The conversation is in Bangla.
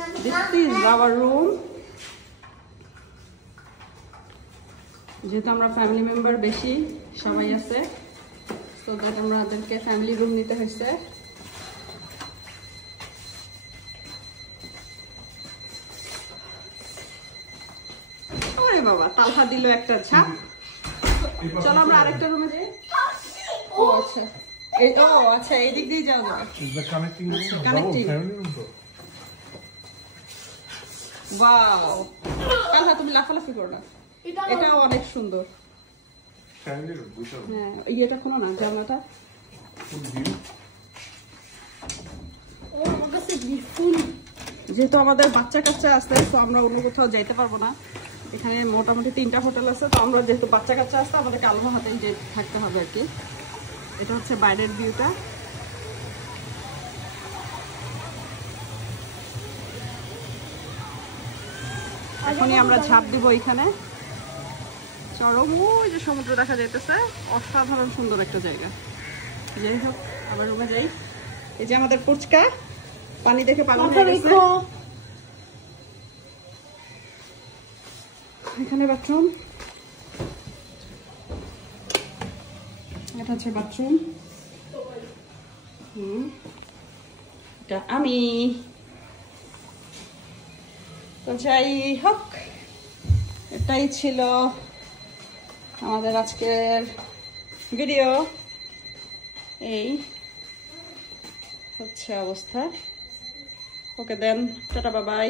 This is our room. যেহেতু আমরা ফ্যামিলি মেম্বার বেশি সবাই আছে, সো দ্যাট আমাদেরকে ফ্যামিলি রুম নিতে হয়েছে। ওরে বাবা, তালহা দিল একটা ঝাপ। চলো আমরা আরেকটা রুমে যাই। ও আচ্ছা, আচ্ছা এই দিক দিয়ে যাওয়া যাবে। কানেক্টিং। ওয়াও, তালহা তুমি লাফালাফি করো না, এটাও অনেক সুন্দর। হ্যাঁ, এটা কোনো না, জানলাটা। যেহেতু আমাদের বাচ্চা কাচ্চা আসতে, তো আমরা অন্য কোথাও যাইতে পারবো না। এখানে মোটামুটি 3টা হোটেল আছে, তো আমরা যেহেতু বাচ্চা কাচ্চা আসতে আমাদেরকে আলাদা হাতেই যে থাকতে হবে আর কি। এটা হচ্ছে বাইরের ভিউটা। এখনই আমরা ঝাঁপ দিব এখানে। চরম ওই যে সমুদ্র দেখা যাইতেছে, অসাধারণ সুন্দর একটা জায়গা। যাই হোক, আবার রুমে যাই। এই যে আমাদের ফুচকা, পানি দেখে পাগল হয়ে গেছে। এখানে বাথরুম, এটা হচ্ছে বাথরুম। এটা আমি। তো যাই হোক, এটাই ছিল আমাদের আজকের ভিডিও। এই হচ্ছে অবস্থা। ওকে দেন, টাটা, বাই বাই।